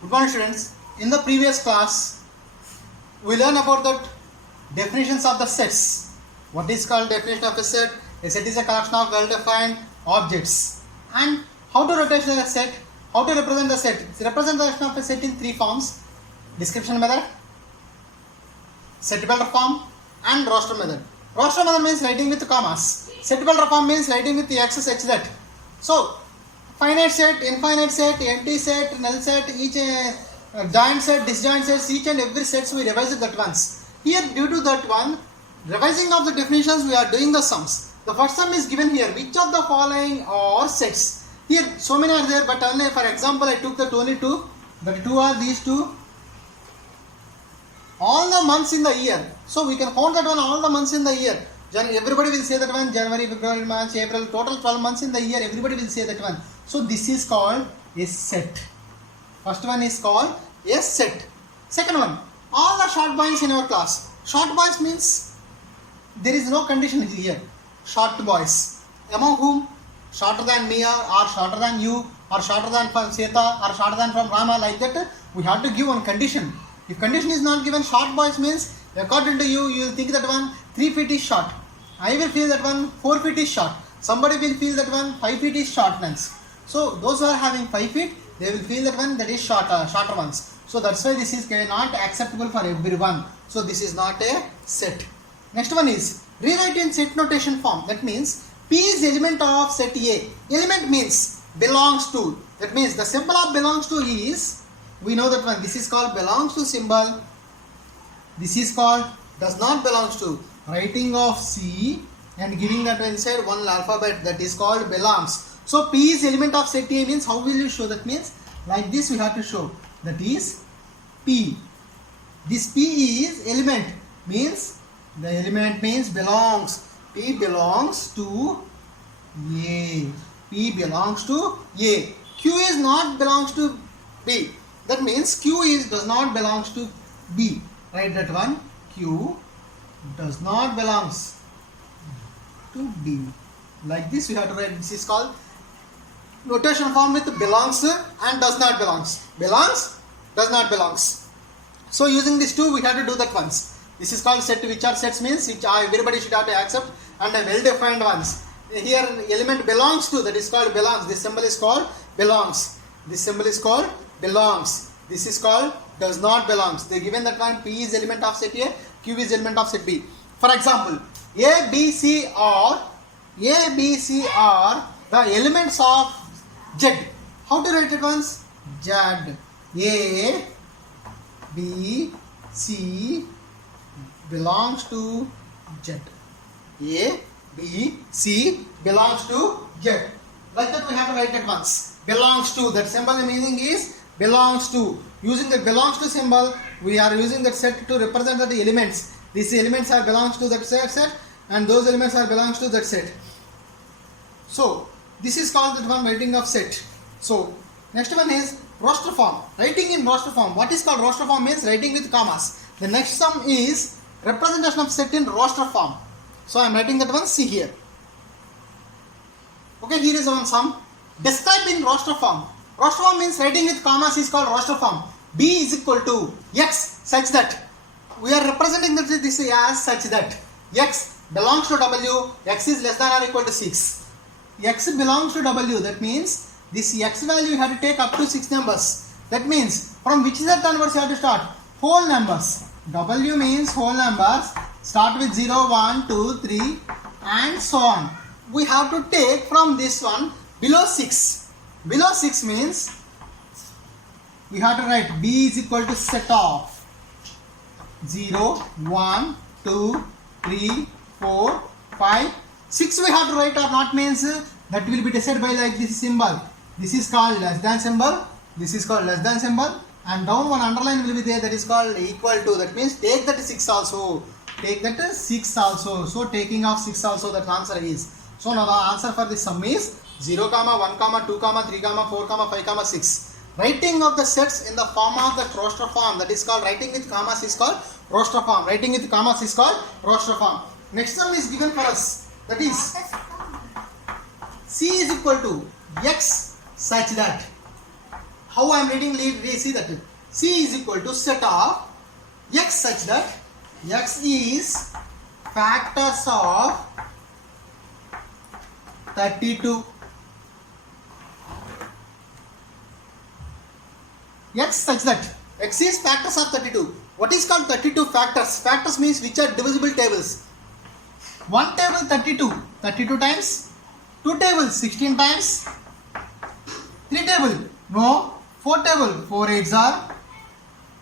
Good morning students. In the previous class, we learned about the definitions of the sets. What is called definition of a set? A set is a collection of well-defined objects. And how to represent a set? How to represent the set? It's representation of a set in three forms. Description method, set builder form and roster method. Roster method means writing with commas. Set builder form means writing with the x such that. So, finite set, infinite set, empty set, null set, each joint set, disjoint sets, each and every sets we revised that once. Here due to that one, revising of the definitions we are doing the sums. The first sum is given here. Which of the following are sets? Here so many are there, but only for example I took the only two. The two are these two. All the months in the year. So we can count that one all the months in the year. Everybody will say that one. January, February, March, April, total 12 months in the year. Everybody will say that one. So this is called a set. First one is called a set. Second one, all the short boys in our class. Short boys means there is no condition here. Short boys. Among whom? Shorter than me or shorter than you or shorter than from Seta or shorter than from Rama, like that. We have to give one condition. If condition is not given, short boys means according to you, you will think that one 3 feet is short. I will feel that one 4 feet is short. Somebody will feel that one 5 feet is short length. So those who are having 5 feet, they will feel that one that is shorter ones. So that's why this is not acceptable for everyone. So this is not a set. Next one is rewrite in set notation form. That means P is element of set A. Element means belongs to. That means the symbol of belongs to is, we know that one. This is called belongs to symbol. This is called does not belongs to. Writing of C and giving that inside one alphabet, that is called belongs. So P is element of set A means how will you show? That means like this we have to show. That is P. This P is element means the element means belongs. P belongs to A. P belongs to A. Q is not belongs to B. That means Q is does not belongs to B. Write that one. Q does not belongs to B. Like this we have to write. This is called notation form with belongs and does not belongs. Belongs, does not belongs. So using these two we have to do that once. This is called set, which are sets means which everybody should have to accept, and a well defined ones. Here element belongs to, that is called belongs. This symbol is called belongs. This symbol is called belongs. This is called does not belongs. They given that one P is element of set A, Q is element of set B. For example, A, B, C are the elements of Z. How to write it once? Z. A, B, C belongs to Z. A, B, C belongs to Z. Like that we have to write it once. Belongs to, that symbol meaning is belongs to. Using the belongs to symbol, we are using that set to represent the elements. These elements are belongs to that set and those elements are belongs to that set. So this is called that one writing of set. So next one is roster form. Writing in roster form. What is called roster form means writing with commas. The next sum is representation of set in roster form. So I am writing that one, see here. Okay, here is one sum. Describe in roster form. Roster form means writing with commas is called roster form. B is equal to X such that. We are representing this as such that X belongs to W, X is less than or equal to 6. X belongs to W, that means this X value you have to take up to 6 numbers. That means from which set onwards you have to start? Whole numbers. W means whole numbers. Start with 0, 1, 2, 3 and so on. We have to take from this one below 6. Below 6 means we have to write B is equal to set of 0, 1, 2, 3, 4, 5, 6 we have to write or not means that will be decided by like this symbol. This is called less than symbol. This is called less than symbol. And down one underline will be there, that is called equal to. That means take that 6 also. Take that 6 also. So taking of 6 also, that answer is. So now the answer for this sum is 0, 1, 2, 3, 4, 5, 6. Writing of the sets in the form of the roster form, that is called writing with commas is called roster form. Writing with commas is called roster form. Next sum is given for us, that is C is equal to X such that. how I am reading, see that C is equal to set of x such that x is factors of 32. X such that x is factors of 32. What is called 32 factors? Factors means which are divisible tables. One table 32, 32 times. Two tables 16 times. Three table, no. Four table, 4 8s are.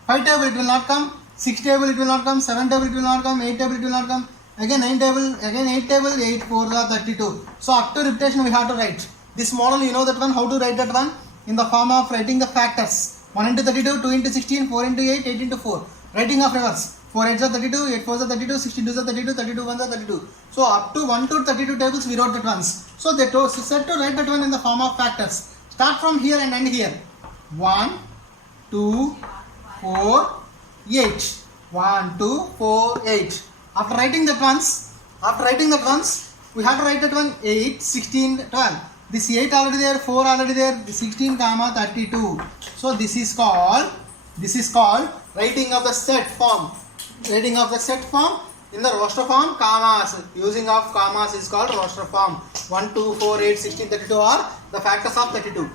Five table it will not come. Six table it will not come. Seven table it will not come. Eight table it will not come. Again 9 table, again 8 table, 8 4s are 32. So up to repetition we have to write. This model, you know that one, how to write that one? In the form of writing the factors. 1 into 32, 2 into 16, 4 into 8, 8 into 4. Writing of reverse. 4 8s are 32, 8 4s are 32, 16 2s are 32, 32 1s are 32. So up to 1 to 32 tables we wrote that once. So they said to write that one in the form of factors. Start from here and end here. 1, 2, 4, 8. 1, 2, 4, 8. After writing that once, we have to write that one 8, 16, 12. This 8 already there, 4 already there, 16 comma 32. So this is called writing of the set form. Writing of the set form in the roster form, commas. Using of commas is called roster form. 1, 2, 4, 8, 16, 32 are the factors of 32.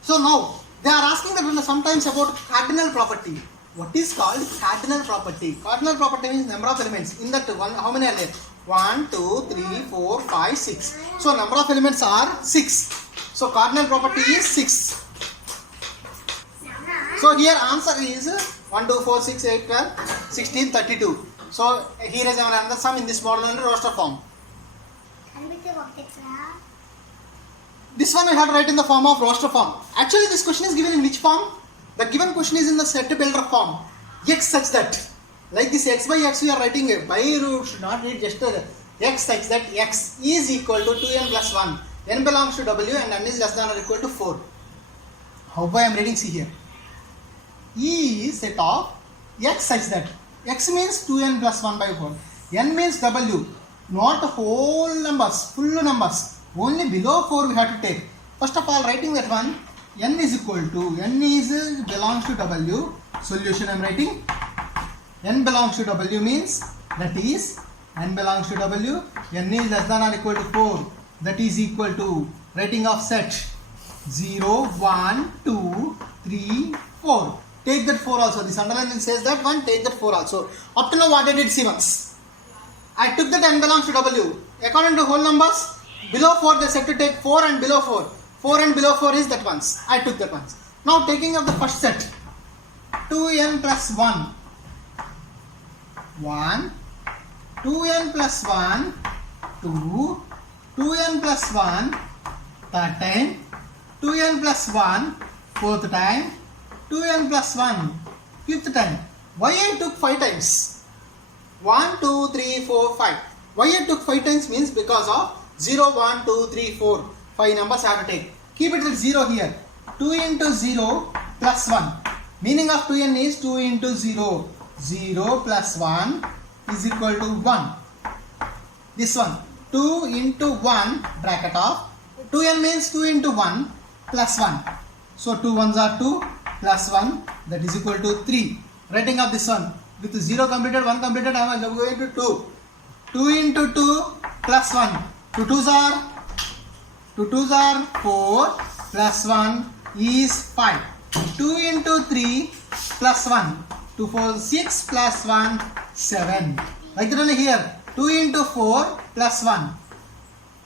So now they are asking that sometimes about cardinal property. What is called cardinal property? Cardinal property means number of elements. In that one, how many are there? 1, 2, 3, 4, 5, 6. So number of elements are 6. So cardinal property is 6. So here answer is 1, 2, 4, 6, 8, 12, 16, 32. So here is another sum in this model under roster form. This one we have to write in the form of roster form. Actually this question is given in which form? The given question is in the set builder form. X such that. Like this x by x we are writing a by root should not read just a x such that x is equal to 2n plus 1. N belongs to w and n is less than or equal to 4. How I am reading, see here. E is set of x such that. X means 2n plus 1 by 4. N means w. Not whole numbers, full numbers. Only below 4 we have to take. First of all, writing that one, n is equal to, n is belongs to w. Solution I am writing. N belongs to w means, that is, n belongs to w. N is less than or equal to 4. That is equal to, writing of set 0, 1, 2, 3, 4. Take that 4 also. This underlining says that one, take that 4 also. Up to now what I did see once. I took that n belongs to w. According to whole numbers, below 4 they said to take 4 and below 4. 4 and below 4 is that once. I took that once. Now taking up the first set. 2n plus 1. 1. 2n plus 1. 2. 2n plus 1. Third time. 2n plus 1. Fourth time. 2n plus 1. Fifth time. Why I took 5 times? 1, 2, 3, 4, 5. Why I took 5 times means because of 0, 1, 2, 3, 4. 5 numbers I have to take. Keep it at 0 here. 2 into 0 plus 1. Meaning of 2n is 2 into 0. 0 plus 1 is equal to 1. This one. 2 into 1 bracket of. 2n means 2 into 1 plus 1. So 2 ones are 2 plus 1, that is equal to 3. Writing of this one. With 0 completed, 1 completed, I am going to 2. 2 into 2 plus 1. 2 2s are 4 plus 1 is 5. 2 into 3 plus 1. 2 4 6 plus 1 7. Like that only here. 2 into 4 plus 1.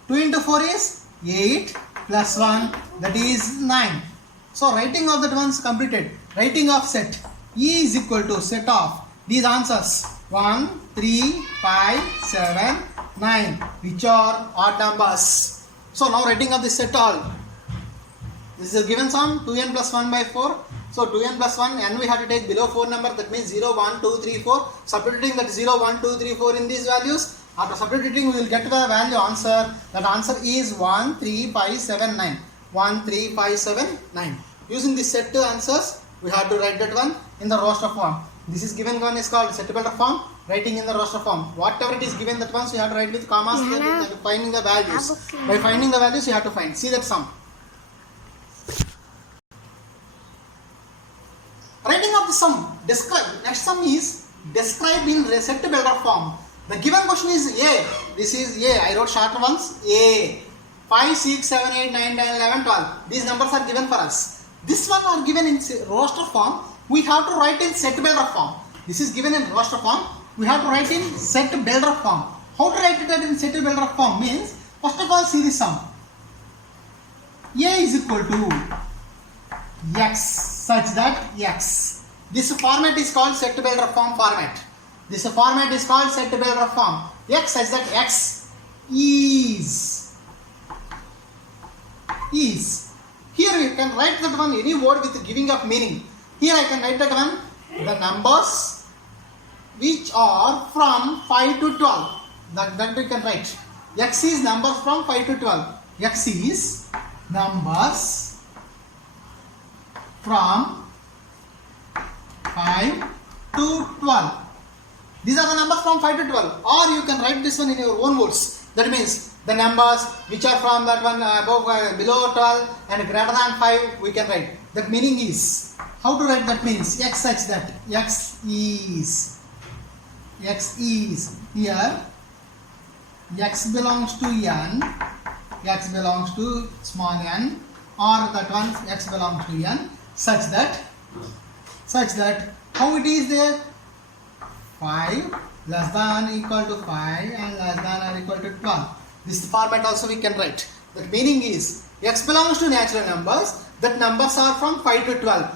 2 into 4 is 8 plus 1, that is 9. So writing of that one's completed. Writing of set. E is equal to set of these answers 1, 3, 5, 7, 9, which are odd numbers. So now writing of this set all. This is a given sum 2n plus 1 by 4. So 2n plus 1, n we have to take below 4 number, that means 0, 1, 2, 3, 4. Substituting that 0, 1, 2, 3, 4 in these values. After substituting we will get to the value answer. That answer is 1, 3, 5, 7, 9. 1, 3, 5, 7, 9. Using this set to answers, we have to write that one in the roster form. This is given one is called set builder form, writing in the roster form. Whatever it is given that once, we have to write with commas, finding the values. By finding the values, you have to find. See that sum. the sum. Next sum is described in set builder form. The given question is A. This is A. I wrote shorter ones. A. 5, 6, 7, 8, 9, 10, 11, 12. These numbers are given for us. This one are given in roster form. We have to write in set builder form. This is given in roster form. We have to write in set builder form. How to write it in set builder form means, first of all, see the sum. A is equal to x such that x. This format is called set builder form format. This format is called set builder form. X such that x is. Here you can write that one any word with giving of meaning. Here I can write that one the numbers which are from 5 to 12. That we can write. X is numbers from 5 to 12. X is numbers from 5 to 12. These are the numbers from 5 to 12. Or you can write this one in your own words. That means the numbers which are from that one above, below 12 and greater than 5 we can write. That meaning is, how to write that means, x such that x is here, x belongs to n, x belongs to small n, or that one x belongs to n, such that how it is there, 5 less than or equal to 5 and less than or equal to 12. This format also we can write. That meaning is, x belongs to natural numbers, that numbers are from 5 to 12.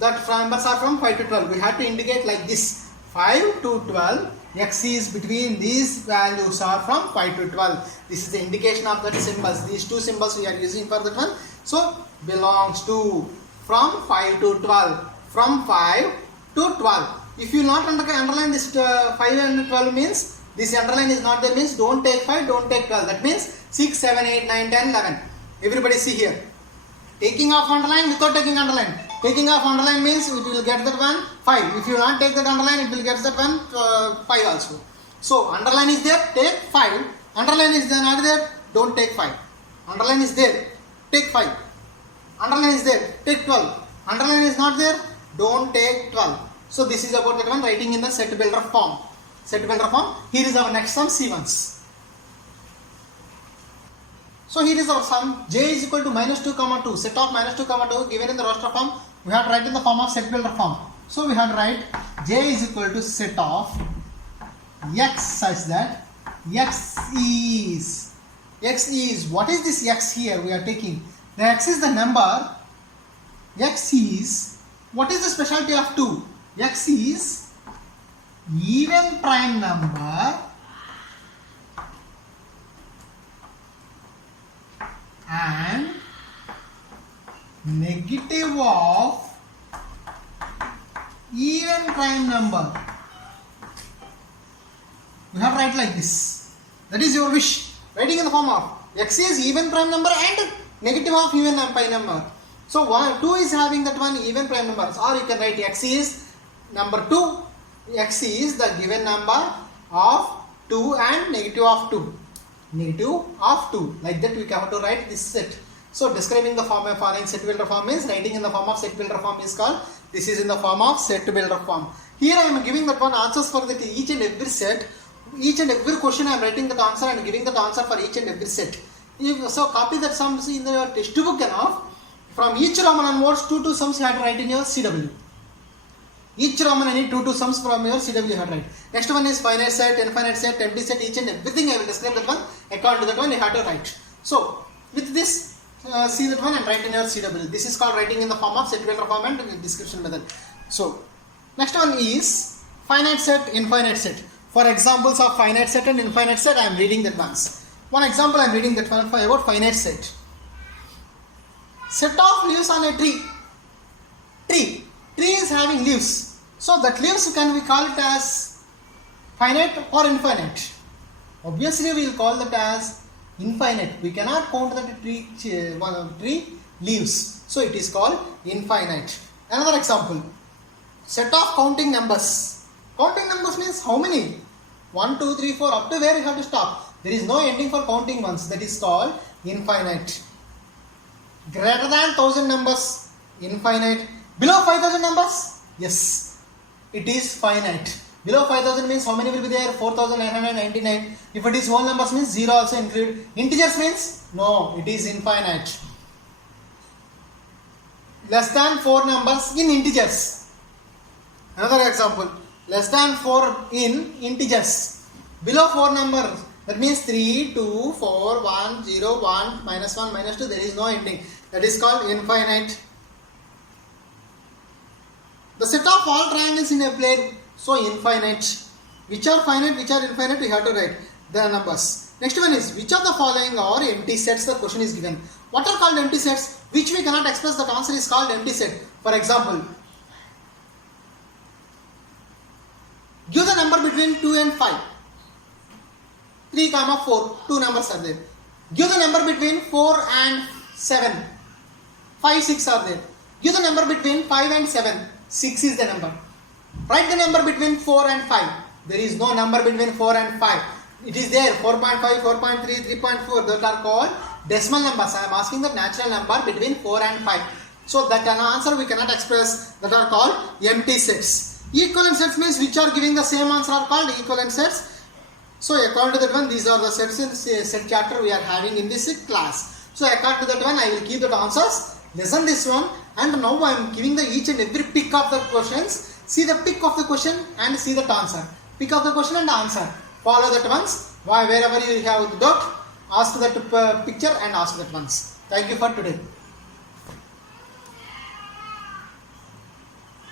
That numbers are from 5 to 12. We have to indicate like this, 5 to 12, x is between these values are from 5 to 12. This is the indication of that symbols. These two symbols we are using for that one. So, belongs to, from 5 to 12. From 5 to 12. If you not underline this 5 and 12 means, this underline is not there means don't take 5, don't take 12. That means 6, 7, 8, 9, 10, 11. Everybody see here. Taking off underline without taking underline. Taking off underline means it will get that one 5. If you not take that underline, it will get that one 5 also. So underline is there, take 5. Underline is there, not there, don't take 5. Underline is there, take 5. Underline is there, take 12. Underline is not there, don't take 12. So this is about that one writing in the set builder form. Set builder form. Here is our next sum C1s. So here is our sum. J is equal to minus 2 comma 2. Set of minus 2 comma 2 given in the roster form. We have to write in the form of set builder form. So we have to write J is equal to set of x such that x is. What is this x here we are taking? The x is the number. X is. What is the specialty of 2? X is even prime number and negative of even prime number. You have to write like this. That is your wish. Writing in the form of x is even prime number and negative of even prime number. So 2 is having that one even prime numbers, or you can write x is number 2. X is the given number of 2 and negative of 2. Negative of 2. Like that we have to write this set. So describing the form of following set builder form is writing in the form of set builder form is called. This is in the form of set builder form. Here I am giving that one answers for that each and every set. Each and every question I am writing that answer and giving that answer for each and every set. So copy that sums in your textbook enough. From each Roman onwards 2 sums you have to write in your CW. Each Roman any 2 sums from your CW you have to write. Next one is finite set, infinite set, empty set, each and everything I will describe that one. According to that one you have to write. So with this see that one and write in your CW. This is called writing in the form of set builder form and description method. So next one is finite set, infinite set. For examples of finite set and infinite set I am reading that once. One example I am reading that one about finite set. Set of leaves on a tree. Tree is having leaves. So that leaves can we call it as finite or infinite? Obviously we will call that as infinite. We cannot count that tree leaves. So it is called infinite. Another example. Set of counting numbers. Counting numbers means how many? 1, 2, 3, 4 up to where you have to stop. There is no ending for counting ones. That is called infinite. Greater than 1000 numbers, infinite. Below 5000 numbers, Yes, it is finite. Below 5000 means how many will be there? 4999. If it is whole numbers means 0 also include. Integers means no, it is infinite. Less than 4 numbers in integers. Another example, less than 4 in integers. Below 4 numbers, that means 3, 2, 4, 1, 0, 1, minus 1, minus 2, there is no ending. That is called infinite. The set of all triangles in a plane, so infinite. Which are finite, which are infinite, we have to write the numbers. Next one is, which of the following are empty sets? The question is given. What are called empty sets? Which we cannot express, that answer is called empty set. For example, give the number between 2 and 5. 3, 4, 2 numbers are there. Give the number between 4 and 7. 5, 6 are there. Give the number between 5 and 7. 6 is the number. Write the number between 4 and 5. There is no number between 4 and 5. It is there 4.5, 4.3, 3.4. Those are called decimal numbers. I am asking the natural number between 4 and 5. So that an answer we cannot express, that are called empty sets. Equivalent sets means which are giving the same answer are called equivalent sets. So according to that one, these are the sets in set chapter we are having in this class. So according to that one, I will keep the answers. Listen this one, and now I am giving the each and every pick of the questions. See the pick of the question and see the answer. Pick of the question and answer. Follow that once. Wherever you have the doubt, ask that picture and ask that once. Thank you for today.